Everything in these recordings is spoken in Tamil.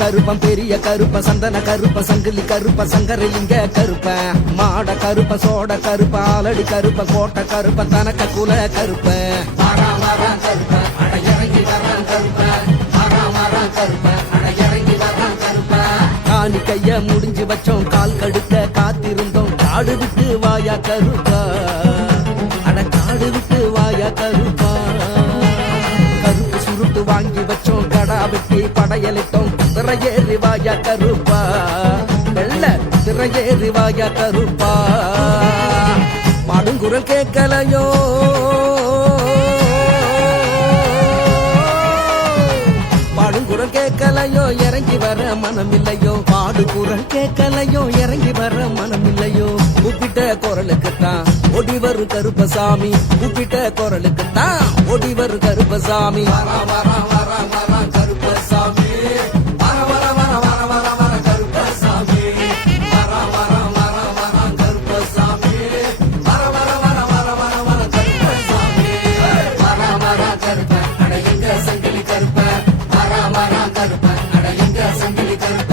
கருப்பன் பெரிய கருப்ப சந்தன கருப்ப சங்கிலி கருப்ப சங்கரலிங்க கருப்ப மாட கருப்ப சோட கருப்ப ஆலடி கருப்ப கோட்டை கருப்ப தனக்க குல கருப்ப கருப்ப அட இறங்கி வரான் கருப்ப கருப்ப அட இறங்கி வரான் கருப்ப காணி கைய முடிஞ்சு வச்சோம் கால் கடுக்க காத்திருந்தோம் காடு விட்டு வாயா கருப்பா அட காடு விட்டு வாயா கருப்பா கருப்பு சுருட்டு வாங்கி வச்சோம் கடா வெட்டி படையலிட்டோம் திரையேறி வாயா கருப்பா வெள்ள திரையேறி வாயா கருப்பா பாடுங்குரல் கேட்கலையோ பாடுங்குரல் கேட்கலையோ இறங்கி வர மனமில்லையோ பாடுகுரல் கேட்கலையோ இறங்கி வர மனமில்லையோ கூப்பிட்ட குரலுக்குத்தான் ஓடி வரும் கருப்பசாமி கூப்பிட்ட குரலுக்குத்தான் ஓடி வரும் கருப்பசாமி வரா வரா வரா வரா கருப்பசாமி வர வர வர வர வர வர கருப்பசாமி வரா வரா வர வர கருப்பசாமி வர வர வர வர வர வர கருப்பசாமி வரா வரா கருப்ப அட எங்க சங்கிலி கருப்ப வரா வரா கருப்ப அட எங்க சங்கிலி கருப்ப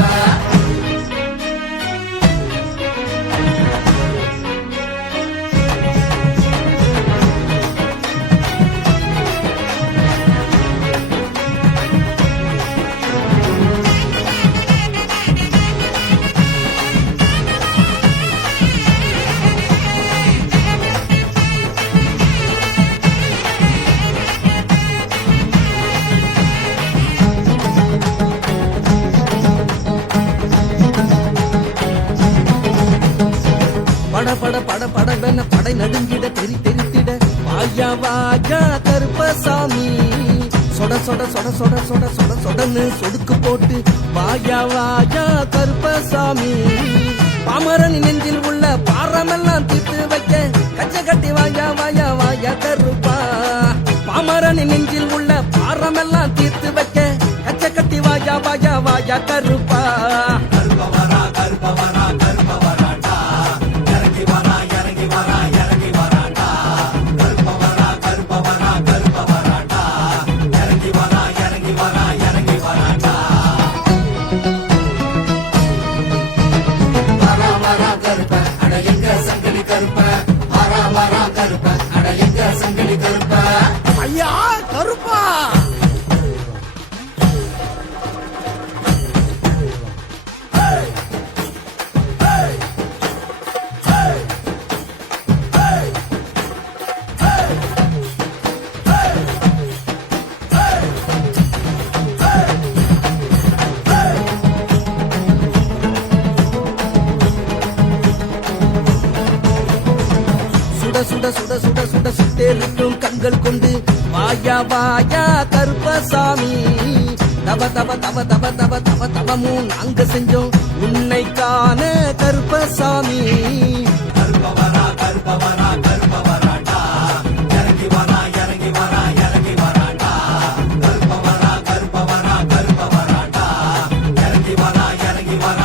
பட பட படவென படை நடுங்கிட தெரி தெரித்திட வாயா வாயா கருப்பசாமி சொட சொட சொட சொட சொட சொட சொடன்னு சொடுக்கு போட்டு வாயா வாயா கருப்பசாமி பாமரன் நெஞ்சில் உள்ள பாரமெல்லாம் தீர்த்து வைக்க கச்ச கட்டி வாயா வாயா வாயா கருப்பா பாமரன் நெஞ்சில் உள்ள பாரமெல்லாம் தீர்த்து வைக்க கச்ச கட்டி வாயா வாயா வாயா கருப்பா ஐயா கருப்பா சுட சுட சுட சுட சுட்டேறிட்டும் கண்கள் கொண்டு வாயா வாயா கருப்பசாமி தவ தவ தவ தவ தவ தவ தவமும் நாங்க செஞ்சோம் உன்னை காண கருப்பசாமி கருப்பவரா கருப்பவரா கருப்பவராடா இறங்கி வரா இறங்கி வரா இறங்கி வராடா கருப்பவரா கருப்பவரா கருப்பவராடா இறங்கி வரா இறங்கி வரா